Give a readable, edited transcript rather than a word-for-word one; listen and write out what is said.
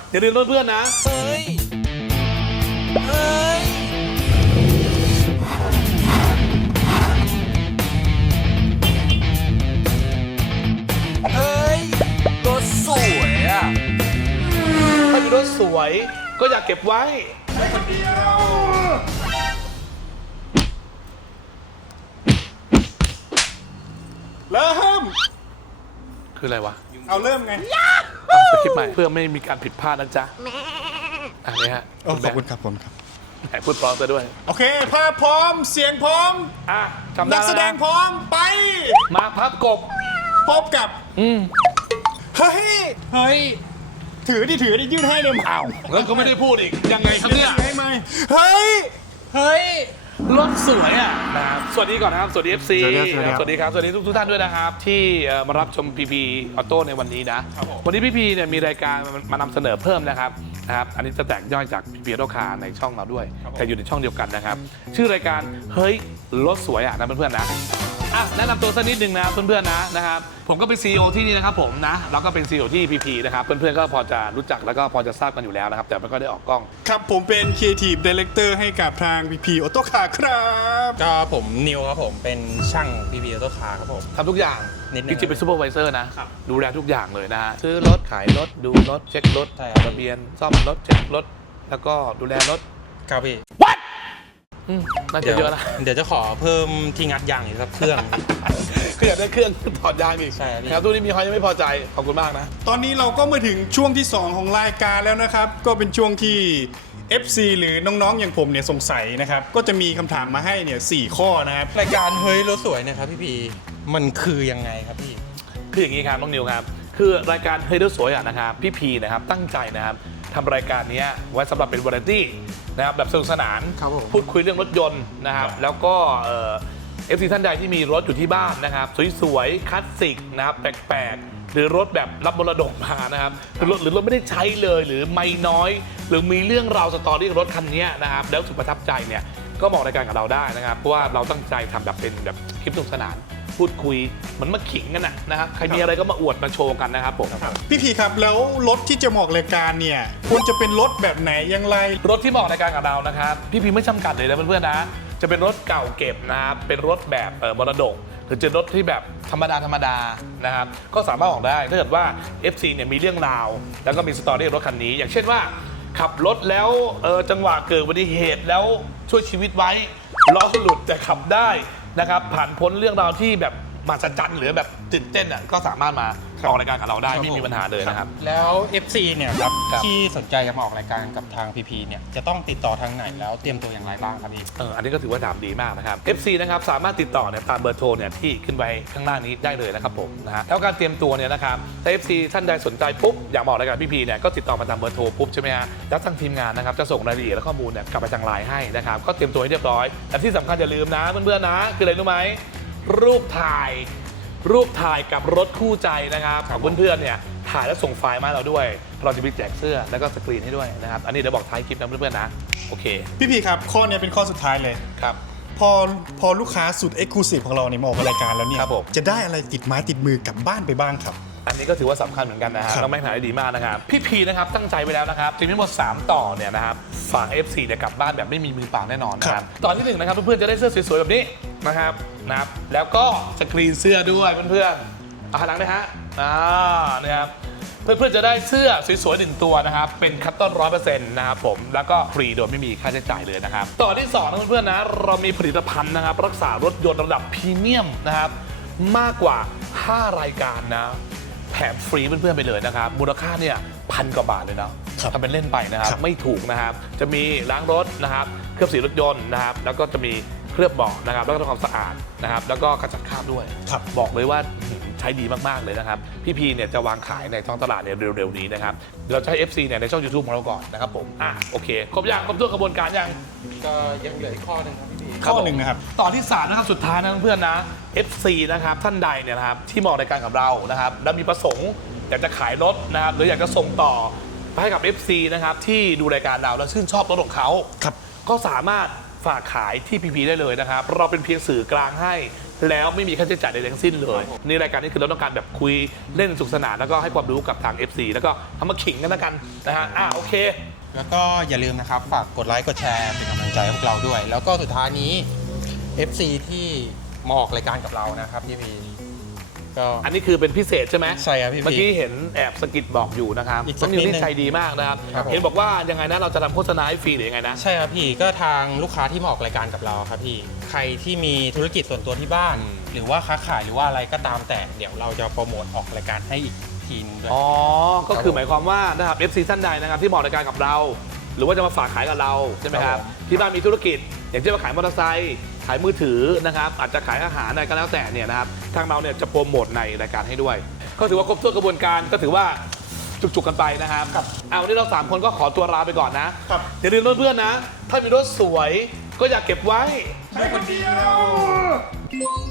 อย่าลืมเพื่อนๆนะเฮ้ยเฮ้ยเฮ้ยรถสวยอ่ะถ้ามีรถสวยก็อยากเก็บไว้เริ่มคืออะไรวะเอาเริ่มไงเอาสคริปต์ใหม่เพื่อไม่มีการผิดพลาดนะจ๊ะอันนี้ฮะขอบคุณครับผมครับแหมพูดพร้อมซะด้วยโอเคภาพพร้อมเสียงพร้อมอ่ะจำได้นักแสดงพร้อมไปมาพับกบพบกับเฮ้ยเฮ้ยถือดิยื่นให้เลยอ้าวแล้วก็ไม่ได้พูดอีกยังไงครับเนี่ยให้ไหมเฮ้ยเฮ้ยรถสวยอ่ะนะครับสวัสดีก่อนนะครับสวัสดี FC สวัสดีครับสวัสดีครับสวัสดีทุกท่านด้วยนะครับที่มารับชม PP Auto ในวันนี้นะวันนี้พี่เนี่ยมีรายการมานำเสนอเพิ่มนะครับอันนี้จะแตกย่อยจาก PP Auto Car ในช่องเราด้วยแต่อยู่ในช่องเดียวกันนะครับชื่อรายการเฮ้ยรถสวยอ่ะนะเพื่อนๆนะแนะนำตัวสักนิดนึงนะเพื่อนๆนะครับผมก็เป็น CEO ที่นี่นะครับผมนะแล้วก็เป็น CEO ที่ PP นะครับเพื่อนๆก็พอจะรู้จักแล้วก็พอจะทราบกันอยู่แล้วนะครับแต่ไม่ก็ได้ออกกล้องครับผมเป็น Creative Director ให้กับทาง VP Auto Car ครับก็ผมนิวครับผมเป็นช่าง PP Auto Car ครับผมทำทุกอย่างนิดนึงจริงๆเป็นซูเปอร์ไวเซอร์นะดูแลทุกอย่างเลยนะฮะซื้อรถขายรถดูรถเช็ครถใช่ครับทะเบียนซ่อมรถเช็ครถแล้วก็ดูแลรถครับพี่น่าจะเยอะนะเดี๋ยวจะขอเพิ่มที่งัดยางอีกสักเครื่องคืออยากได้เครื่องถอดยางอีกใช่ครับพี่นะครับตู้นี้มีคอยยังไม่พอใจขอบคุณมากนะตอนนี้เราก็มาถึงช่วงที่ 2 ของรายการแล้วนะครับ ก็เป็นช่วงที่ FC หรือน้องๆอย่างผมเนี่ยสงสัยนะครับ ก็จะมีคำถามมาให้เนี่ย4ข้อนะครับรายการเฮ้ยรถสวยเนะครับพี่พีมันคือยังไงครับพี่คืออย่างนี้ครับน้องนิวครับคือรายการเฮ้ยรถสวยอ่ะนะครับพี่พีนะครับตั้งใจนะครับทำรายการนี้ไว้สำหรับเป็นวาไรตี้นะครับแบบสนุกสนานครับผมพูดคุยเรื่องรถยนต์นะครับแล้วก็FC ท่านใดที่มีรถอยู่ที่บ้านนะครับสวยๆคลาสสิกนะครับแปลกๆหรือรถแบบรับมรดกมานะครับหรือรถไม่ได้ใช้เลยหรือไม่น้อย หรือมีเรื่องราวสตอรี่รถคันนี้นะครับแล้วสุดประทับใจเนี่ยก็เหมาะรายการกับเราได้นะครับเพราะว่าเราตั้งใจทำแบบเป็นแบบคลิปสนุกสนานพูดคุยเหมือนมาขิงกันนะครับใครมีอะไรก็มาอวดมาโชว์กันนะครับผมพี่พีครับแล้วรถที่จะเหมาะรายการเนี่ยควรจะเป็นรถแบบไหนอย่างไรรถที่เหมาะในการกับเรานะครับพี่พีไม่จำกัดเลยนะเพื่อนๆนะจะเป็นรถเก่าเก็บนะครับเป็นรถแบบมรดกหรือจะรถที่แบบธรรมดานะครับก็สามารถออกได้ถ้าเกิดว่า FC เนี่ยมีเรื่องราวแล้วก็มีสตอรี่รถคันนี้ อย่างเช่นว่าขับรถแล้วจังหวะเกิดอุบัติเหตุแล้วช่วยชีวิตไว้ล้อหลุดแต่ขับได้นะครับผ่านพ้นเรื่องราวที่แบบมหัศจรรย์หรือแบบตื่นเต้นอ่ะก็สามารถมาออกรายการกับเราได้ไม่มีปัญหาเลยนะครับแล้ว FC เนี่ยครับครับที่สนใจจะมาออกรายการกับทาง PP เนี่ยจะต้องติดต่อทางไหนแล้วเตรียมตัวอย่างไรบ้างครับพี่อันนี้ก็ถือว่าถามดีมากนะครับ FC นะครับสามารถติดต่อเนี่ยตามเบอร์โทรเนี่ยที่ขึ้นไว้ข้างล่างนี้ได้เลยนะครับผมนะฮะแล้วการเตรียมตัวเนี่ยนะครับถ้า FC ท่านใดสนใจปุ๊บอยากมาออกรายการพี่พีเนี่ยก็ติดต่อมาตามเบอร์โทรปุ๊บใช่ไหมฮะแล้วทางทีมงานนะครับจะส่งรายละเอียดและข้อมูลเนี่ยกลับไปทางไลน์ให้นะครับก็เตรียมตัวให้เรียบร้อยและที่สำคัญอย่าลืมนะเพื่อนๆนะคืออะไรรู้ไหมรูปถ่ายกับรถคู่ใจนะครับของเพื่อนๆเนี่ยถ่ายแล้วส่งไฟล์มาให้เราด้วยเราจะมีแจกเสื้อแล้วก็สกรีนให้ด้วยนะครับอันนี้เดี๋ยวบอกท้ายคลิปนะเพื่อนๆนะโอเคพี่พีครับข้อเนี้ยเป็นข้อสุดท้ายเลยครับพอลูกค้าสุด Exclusive ของเราเนี่ยมาออกรายการแล้วเนี่ยครับผมจะได้อะไรติดไม้ติดมือกลับบ้านไปบ้างครับอันนี้ก็ถือว่าสำคัญเหมือนกันนะฮะครับเราไม่หาได้ดีมากนะครับพี่พีนะครับตั้งใจไว้แล้วนะครับทีมทั้งหมด3ต่อเนี่ยนะครับฝาก FC เนี่ยกลับบ้านแบบไม่มีมือเปล่าแน่นอนนะครับตอนที่1นะครับเพื่อนๆจะได้เสื้อสวยๆแบบนี้นะครับแล้วก็สกรีนเสื้อด้วยเพื่อนๆเอาหันหลังเลยฮะนะครับเพื่อนๆจะได้เสื้อสวยๆ1ตัวนะครับเป็นคัตตอน 100% นะครับผมแล้วก็ฟรีโดยไม่มีค่าใช้จ่ายเลยนะครับต่อที่2นะเพื่อนๆนะเรามีผลิตภัณฑ์นะครับรักษารถยนต์ระดับพรีเมียมนะครับมากกว่า5รายการนะแถมฟรีเพื่อนๆไปเลยนะครับมูลค่าเนี่ย1,000 กว่าบาทเลยนะครับ ทำเป็นเล่นไปนะครับครับไม่ถูกนะครับจะมีล้างรถนะครับเคลือบสีรถยนต์นะครับแล้วก็จะมีเคลือบเบาะนะครับแล้วก็ทำความสะอาดนะครับแล้วก็กระจัดคราบด้วยครับบอกเลยว่าใช้ดีมากๆเลยนะครับพี่พีเนี่ยจะวางขายในท้องตลาดเนี่ยเร็วๆนี้นะครับเราจะให้ FC เนี่ยในช่อง YouTube ของเราก่อนนะครับผมโอเคครบยังครบถ้วนกระบวนการยังก็ยังเหลืออีกข้อหนึ่งครับพี่พีข้อหนึ่งนะครับต่อที่3นะครับสุดท้ายนะเพื่อนๆนะ FC นะครับท่านใดเนี่ยนะครับที่มองรายการกับเรานะครับแล้วมีประสงค์อยากจะขายรถนะครับหรืออยากจะส่งต่อไปให้กับ FC นะครับที่ดูรายการเราแล้วชื่นชอบรถของเขาครับก็สามารถฝากขายที่ PP ได้เลยนะครับเราเป็นเพียงสื่อกลางให้แล้วไม่มีค่าใช้จ่ายใดทั้งสิ้นเลยนี่รายการนี้คือเราต้องการแบบคุยเล่นสนุกสนานแล้วก็ให้ความรู้กับทาง FC แล้วก็ทำมาขิงกันแล้วกันนะฮะโอเคแล้วก็อย่าลืมนะครับฝากกดไลค์กดแชร์เป็นกำลังใจให้พวกเราด้วย แล้วก็สุดท้ายนี้ FC ที่มาออกรายการกับเรานะครับพี่พีก็อันนี้คือเป็นพิเศษใช่ไหมใช่ครับพี่เมื่อกี้เห็นแอบสะกิดบอกอยู่นะครับอีกสัน้กองนิวนิดนึนี่งใจดีมากนะครับครับผมเห็นบอกว่ายังไงนะเราจะทำโฆษณาให้ฟรีหรือยังไงนะใช่ครับพี่ก็ทางลูกค้าที่มาออกรายการกับเราครับพี่ใครที่มีธุรกิจส่วนตัวที่บ้าน หรือว่าค้าขายหรือว่าอะไรก็ตามแต่เดี๋ยวเราจะโปรโมทออกรายการให้อีกทีนึงด้วยอ๋อ ก็คือหมายความว่านะครับ FC ท่านใดนะครับที่มาออกรายการกับเรา หรือว่าจะมาฝากขายกับเราใช่ไหมครับ ที่บ้านมีธุรกิจ อย่างเช่นว่าขายมอเตอร์ไซค์ขายมือถือนะครับอาจจะขายอาหารอะไรก็แล้วแต่เนี่ยนะครับทางเราเนี่ยจะโปรโมทในรายการให้ด้วย ก็ถือว่าครบถ้วนกระบวนการก็ถือว่าจุกๆกันไปนะครับเอาวันนี้เรา3คนก็ขอตัวลาไปก่อนนะอย่าลืมเพื่อนๆนะ ถ้ามีรถสวยก็อยากเก็บไว้ให้คนเดียว